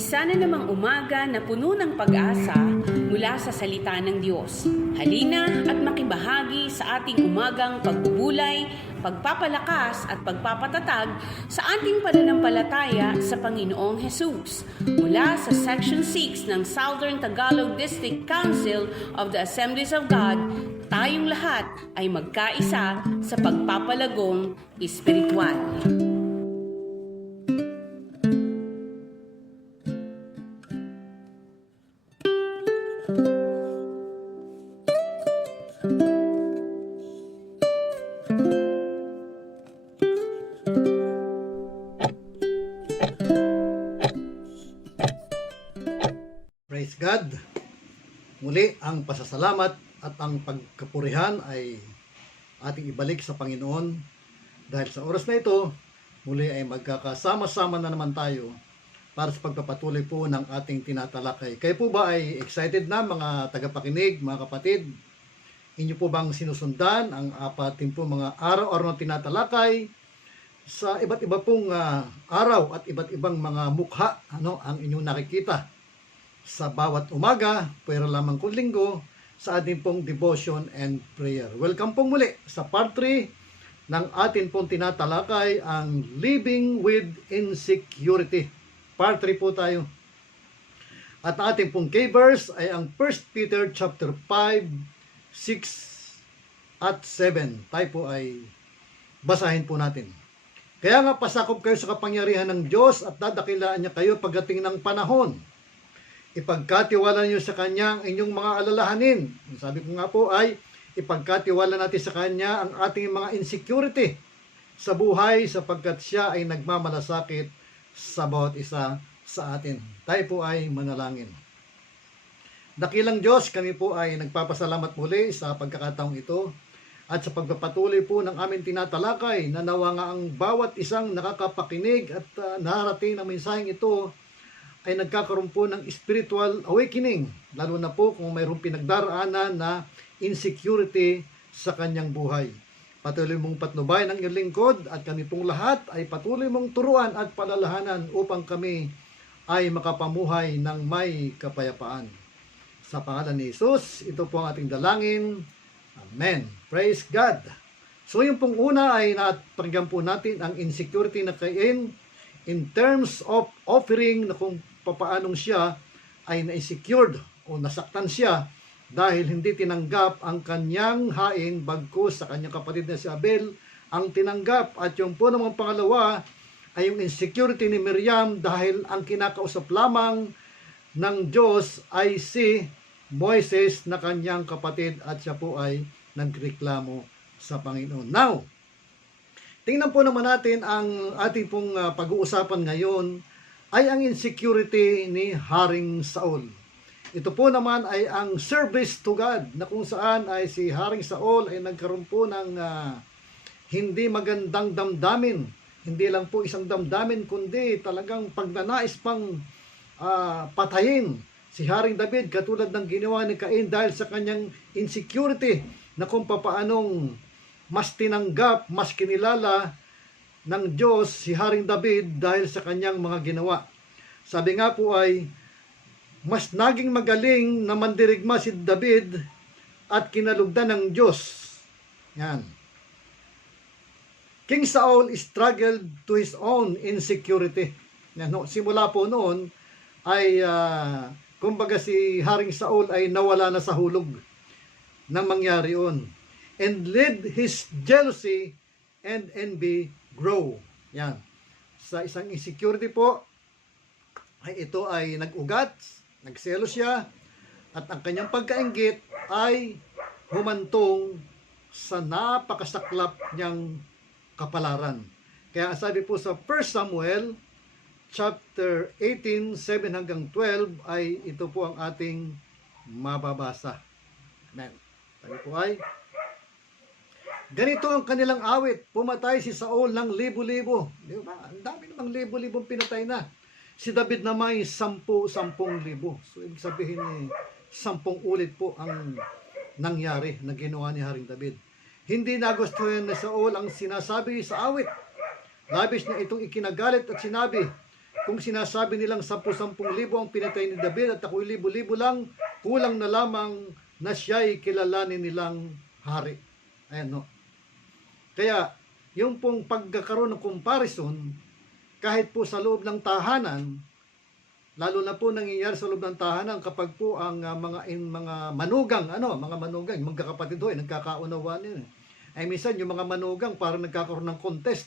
Isa na namang umaga na puno ng pag-asa mula sa salita ng Diyos. Halina at makibahagi sa ating umagang pagbubulay, pagpapalakas at pagpapatatag sa ating pananampalataya sa Panginoong Hesus. Mula sa Section 6 ng Southern Tagalog District Council of the Assemblies of God, tayong lahat ay magkaisa sa pagpapalagong espiritual. Praise God! Muli ang pasasalamat at ang pagkapurihan ay ating ibalik sa Panginoon. Dahil sa oras na ito, muli ay magkakasama-sama na naman tayo para sa pagpapatuloy po ng ating tinatalakay. Kayo po ba ay excited na mga tagapakinig, mga kapatid? Inyo po bang sinusundan ang apatin po mga araw-araw na tinatalakay sa iba't iba pong araw at iba't ibang mga mukha ang inyong nakikita sa bawat umaga, pero lamang kung linggo, sa ating pong devotion and prayer. Welcome pong muli sa part 3 ng atin pong tinatalakay, ang Living with Insecurity. Part 3 po tayo. At ating pong key-verse ay ang 1 Peter chapter 5, 6 at 7. Tayo po ay basahin po natin. Kaya nga pasakop kayo sa kapangyarihan ng Diyos at dadakilaan niya kayo pagdating ng panahon. Ipagkatiwala niyo sa Kanya ang inyong mga alalahanin. Sabi ko nga po ay ipagkatiwala natin sa Kanya ang ating mga insecurity sa buhay sapagkat Siya ay nagmamalasakit sa bawat isa sa atin. Tayo po ay manalangin. Dakilang Diyos, kami po ay nagpapasalamat muli sa pagkakataong ito at sa pagpapatuloy po ng aming tinatalakay na nawa nga ang bawat isang nakakapakinig at narating ng mensaheng ito ay nagkakaroon po ng spiritual awakening, lalo na po kung mayroong pinagdaraanan na insecurity sa kanyang buhay. Patuloy mong patnubay ng iyong lingkod at kami pong lahat ay patuloy mong turuan at palalahanan upang kami ay makapamuhay ng may kapayapaan. Sa pangalan ni Jesus, ito po ang ating dalangin. Amen. Praise God. So yung pong una ay naparinggan po natin ang insecurity na kain in terms of offering na kung papaanong siya ay na-insecured o nasaktan siya dahil hindi tinanggap ang kanyang hain bagkus sa kanyang kapatid na si Abel ang tinanggap. At yung po namang pangalawa ay yung insecurity ni Miriam dahil ang kinakausap lamang ng Diyos ay si Moises na kanyang kapatid at siya po ay nagreklamo sa Panginoon. Now, tingnan po naman natin ang ating pong pag-uusapan ngayon ay ang insecurity ni Haring Saul. Ito po naman ay ang service to God na kung saan ay si Haring Saul ay nagkaroon po ng hindi magandang damdamin. Hindi lang po isang damdamin kundi talagang pagnanais pang patayin si Haring David katulad ng ginawa ni Cain dahil sa kanyang insecurity na kung papaanong mas tinanggap, mas kinilala ng Diyos si Haring David dahil sa kanyang mga ginawa. Sabi nga po ay, mas naging magaling na mandirigma si David at kinalugdan ng Diyos. Yan. King Saul struggled to his own insecurity. Yan, no? Simula po noon ay, kumbaga si Haring Saul ay nawala na sa hulog ng mangyari yun. And let his jealousy and envy grow. Yan. Sa isang insecurity po, ay ito ay nag-ugat, nagselo siya, at ang kanyang pagkainggit ay humantong sa napakasaklap niyang kapalaran. Kaya sabi po sa 1 Samuel chapter 18, 7 hanggang 12 ay ito po ang ating mababasa. Amen. Sabi po ay, ganito ang kanilang awit, pumatay si Saul ng libo-libo. Di ba? Ang dami namang libo-libong pinatay na. Si David na may 10,000. So, ibig sabihin 10 ulit po ang nangyari na ginawa ni Haring David. Hindi nagustuhan ni Saul ang sinasabi sa awit. Labis na itong ikinagalit at sinabi, Kung sinasabi nilang 10,000 ang pinatay ni David at ako'y libo-libo lang, kulang na lamang na siya'y kilalanin nilang hari. Ayan, no? Kaya, yung pong pagkakaroon ng comparison, kahit po sa loob ng tahanan, lalo na po nangyayari sa loob ng tahanan kapag po ang mga manugang, mga manugang, magkakapatid ho, nagkakaunawaan yun. Ay minsan yung mga manugang parang nagkakaroon ng contest.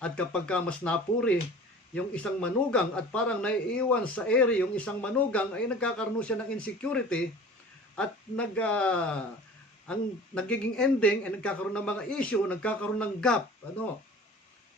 At kapag mas napuri yung isang manugang at parang naiiwan sa area yung isang manugang, ay nagkakaroon siya ng insecurity at ang nagiging ending ay nagkakaroon ng mga issue, nagkakaroon ng gap.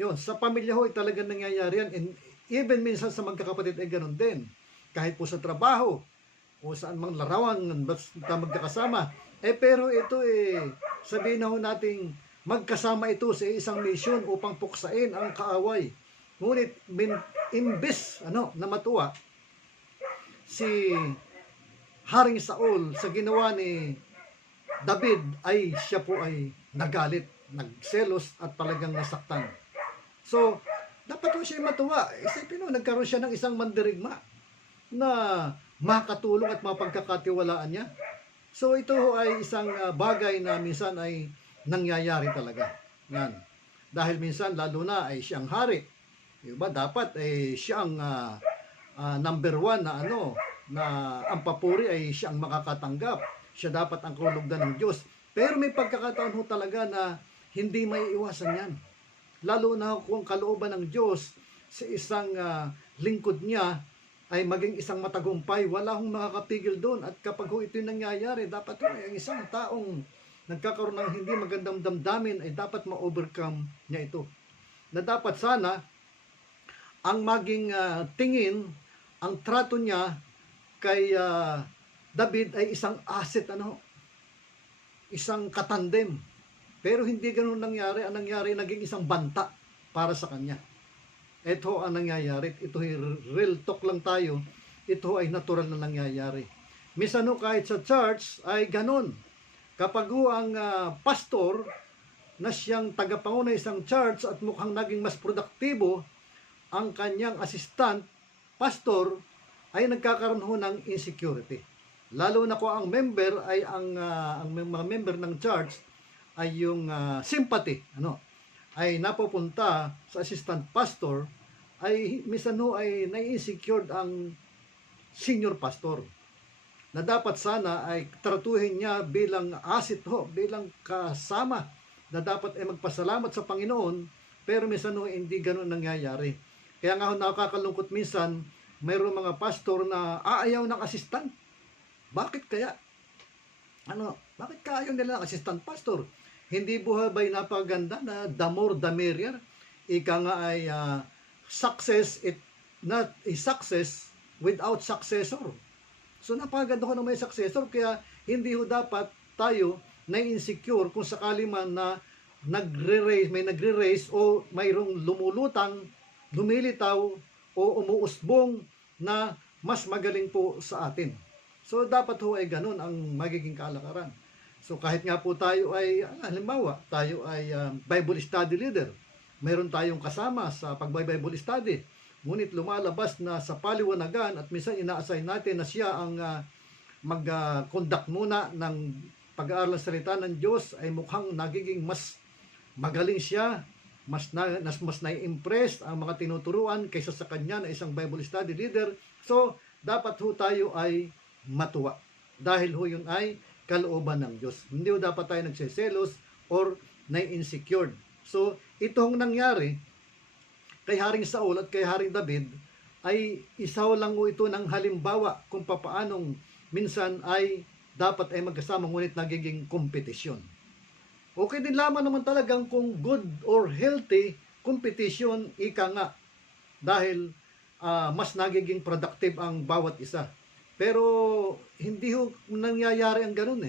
Yun, sa pamilya ho ay talagang nangyayari yan. And even minsan sa magkakapatid ay ganun din. Kahit po sa trabaho o saan mang larawan basta magkakasama. Pero ito sabihin na ho nating magkasama ito sa isang misyon upang puksain ang kaaway. Ngunit imbes na matuwa si Haring Saul sa ginawa ni David ay siya po ay nagalit, nagselos at talagang nasaktan. So, dapat po siya matuwa. Isipin mo, nagkaroon siya ng isang mandirigma na makatulong at mapagkakatiwalaan niya. So, ito ay isang bagay na minsan ay nangyayari talaga. Yan. Dahil minsan, lalo na ay siyang hari. Diba? Dapat siyang number one na na ang papuri ay siyang makakatanggap. Siya dapat ang kalugdan ng Diyos. Pero may pagkakataon ho talaga na hindi may iwasan yan. Lalo na kung kalooban ng Diyos sa isang lingkod niya ay maging isang matagumpay, wala hong makakapigil doon. At kapag ito yung nangyayari, dapat ang isang taong nagkakaroon ng hindi magandang damdamin ay dapat ma-overcome niya ito. Na dapat sana ang maging tingin, ang trato niya kay David ay isang asset, isang katandem. Pero hindi ganoon nangyari. Ang nangyari, naging isang banta para sa kanya. Ito ang nangyayari. Ito ay real talk lang tayo. Ito ay natural na nangyayari. Minsan kahit sa church ay ganon. Kapag ang pastor na siyang tagapanguna isang church at mukhang naging mas produktibo, ang kanyang assistant, pastor, ay nagkakaroon ho ng insecurity. Lalo na kung ang member ay ang mga member ng church ay yung sympathy, ay napupunta sa assistant pastor, ay minsan ay nai-insecure ang senior pastor. Na dapat sana ay tratuhin niya bilang asset bilang kasama, na dapat ay magpasalamat sa Panginoon, pero minsan hindi ganoon nangyayari. Kaya nga nakakalungkot minsan, mayroong mga pastor na aayaw ng assistant. Bakit kaya? Bakit kaya nila ng assistant pastor? Hindi buhay ba'y napaganda na the more the merrier? Ika nga ay success, not a success without successor. So napakaganda ko na may successor, kaya hindi ho dapat tayo na-insecure kung sakali man na may nagre-raise o mayroong lumulutang, lumilitaw o umuusbong na mas magaling po sa atin. So dapat ho ay ganun ang magiging kalakaran. So kahit nga po tayo ay, halimbawa, tayo ay Bible study leader. Mayroon tayong kasama sa pag-Bible study. Ngunit lumalabas na sa paliwanagan at minsan ina-assign natin na siya ang mag-conduct muna ng pag-aaral ng salita ng Diyos, ay mukhang nagiging mas magaling siya, mas na-impressed ang mga tinuturuan kaysa sa kanya na isang Bible study leader. So dapat ho tayo ay matuwa. Dahil ho yun ay kalooban ng Diyos. Hindi ho dapat tayo nagseselos or na-insecure. So, itong nangyari kay Haring Saul at kay Haring David ay isa lang ho ito ng halimbawa kung papaanong minsan ay dapat ay magkasama ngunit nagiging kompetisyon. Okay din lamang naman talagang kung good or healthy competition, ika nga. Dahil mas nagiging productive ang bawat isa. Pero hindi ho nangyayari ang ganun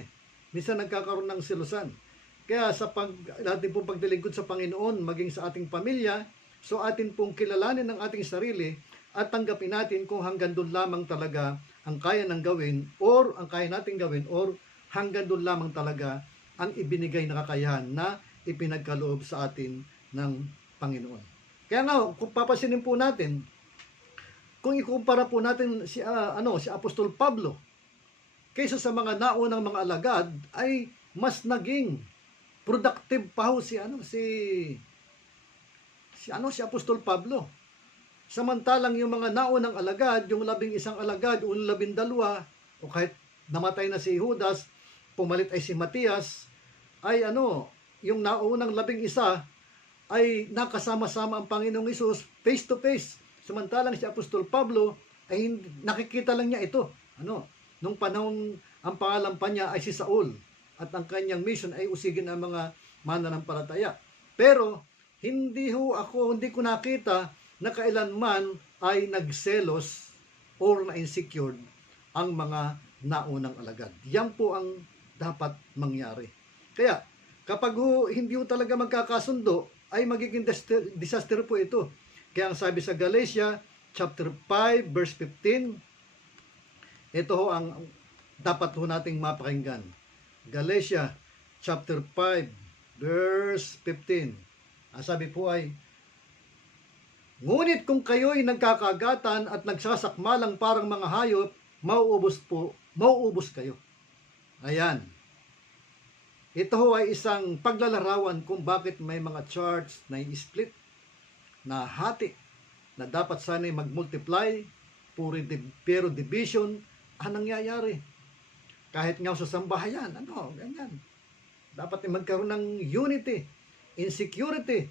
Minsan nagkakaroon ng silusan. Kaya sa ating pong pagdilingkod sa Panginoon, maging sa ating pamilya, so atin pong kilalanin ang ating sarili at tanggapin natin kung hanggang doon lamang talaga ang kaya ng gawin or ang kaya nating gawin or hanggang doon lamang talaga ang ibinigay na kakayahan na ipinagkaloob sa atin ng Panginoon. Kaya nga, kung papasinin po natin, kung ikumpara po natin si si Apostol Pablo kaysa sa mga naunang mga alagad, ay mas naging productive pa ho si Apostol Pablo. Samantalang yung mga naunang alagad, yung 11 alagad o 12, o kahit namatay na si Judas, pumalit ay si Matias, ay yung naunang 11 ay nakasama-sama ang Panginoong Hesus face to face. Samantalang si Apostol Pablo ay nakikita lang niya ito. Nung panahon ang pangalan pa niya ay si Saul at ang kanyang mission ay usigin ang mga mananampalataya. Pero hindi ko nakita na kailanman ay nagselos or na-insecure ang mga naunang alagad. Yan po ang dapat mangyari. Kaya kapag hindi talaga magkakasundo, ay magiging disaster po ito. Kaya ang sabi sa Galatia chapter 5 verse 15, ito ho ang dapat ho nating mapakinggan. Galatia chapter 5 verse 15. Ang sabi po ay, ngunit kung kayo'y nagkakagatan at nagsasakmalang parang mga hayop, mauubos kayo. Ayan. Ito ho ay isang paglalarawan kung bakit may mga charts na split, na hati, na dapat sana'y mag-multiply, pero division ang nangyayari. Kahit nga sa sambahayan, ganyan. Dapat magkaroon ng unity, insecurity.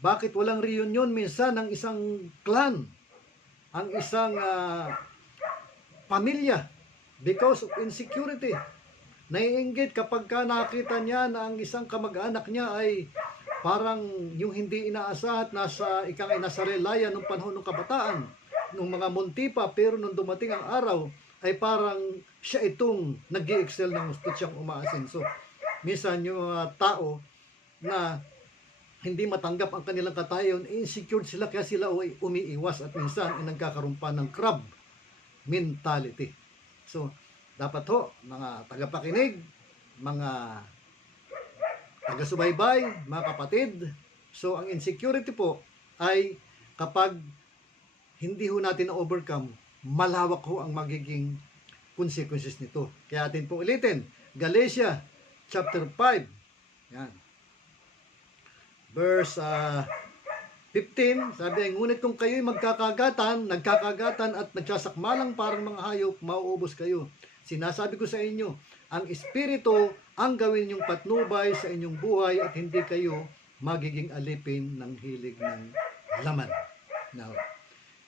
Bakit walang reunion minsan ng isang clan, ang isang pamilya? Because of insecurity. Naiinggit kapag nakita niya na ang isang kamag-anak niya ay parang yung hindi inaasahan at nasa relaya nung panahon ng kabataan, nung mga munti pa, pero nung dumating ang araw, ay parang siya itong nag-i-excel ng gusto siyang umaasenso. Minsan yung mga tao na hindi matanggap ang kanilang katayon, insecure sila, kaya sila ay umiiwas at minsan ay nagkakaroon pa ng crab mentality. So, dapat ho, mga tagapakinig, mga taga-subaybay, mga kapatid, so ang insecurity po ay kapag hindi ho natin na-overcome, malawak ho ang magiging consequences nito. Kaya atin po ulitin, Galatia chapter 5, yan, verse 15, sabi, ngunit kung kayo'y nagkakagatan at nagsasakmalang parang mga hayop, mauubos kayo. Sinasabi ko sa inyo, ang Espiritu ang gawin niyong patnubay sa inyong buhay at hindi kayo magiging alipin ng hilig ng laman. Now,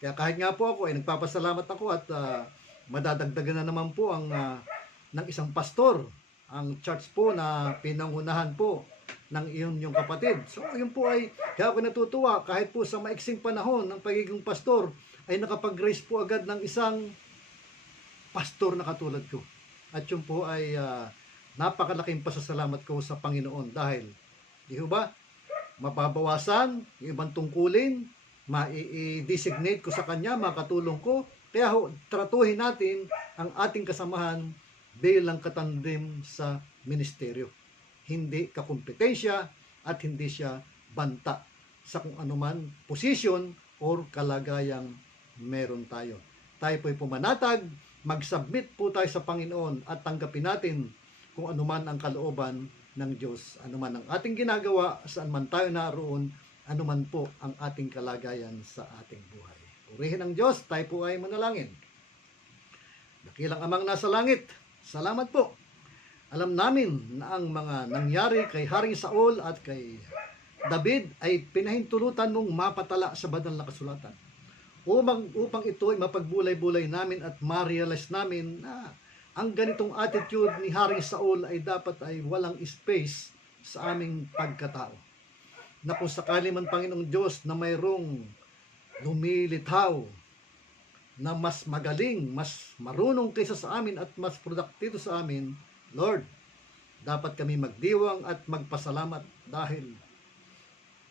kaya kahit nga po ako ay nagpapasalamat ako at madadagdagan na naman po ang ng isang pastor, ang church po na pinangunahan po ng inyong kapatid. So, yun po ay, kaya ako natutuwa, kahit po sa maiksing panahon ng pagiging pastor, ay nakapag-grace po agad ng isang pastor na katulad ko. At yun po ay napakalaking pasasalamat ko sa Panginoon dahil, di ba, mababawasan yung ibang tungkulin, ma-designate ko sa kanya, makatulong ko, kaya tratuhin natin ang ating kasamahan bilang katandim sa ministeryo. Hindi kakompetensya at hindi siya banta sa kung anuman posisyon or kalagayang meron tayo. Tayo po'y pumanatag, mag-submit po tayo sa Panginoon at tanggapin natin kung anuman ang kalooban ng Diyos, anuman ang ating ginagawa, saan man tayo naroon, anuman po ang ating kalagayan sa ating buhay. Purihin ang Diyos, tayo po ay manalangin. Dakilang Amang nasa langit, salamat po. Alam namin na ang mga nangyari kay Haring Saul at kay David ay pinahintulutan mong mapatala sa banal na kasulatan. Upang ito ay mapagbulay-bulay namin at ma-realize namin na ang ganitong attitude ni Haring Saul ay dapat ay walang space sa aming pagkatao. Na kung sakali man, Panginoong Diyos, na mayroong lumilitaw na mas magaling, mas marunong kaysa sa amin at mas produktibo sa amin, Lord, dapat kami magdiwang at magpasalamat dahil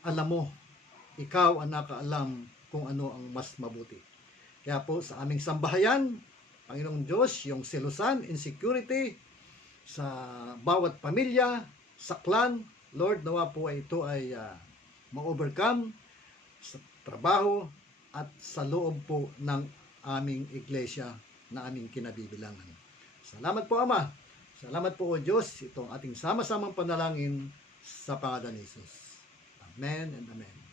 alam mo, ikaw ang nakaalam kung ano ang mas mabuti. Kaya po sa aming sambahayan, Panginoong Diyos, yung selusan, insecurity sa bawat pamilya, sa clan, Lord, nawa po ay ito ay ma-overcome sa trabaho at sa loob po ng aming iglesia na aming kinabibilangan. Salamat po, Ama. Salamat po, O Diyos. Ito ang ating sama-samang panalangin sa pangalan ni Jesus. Amen and amen.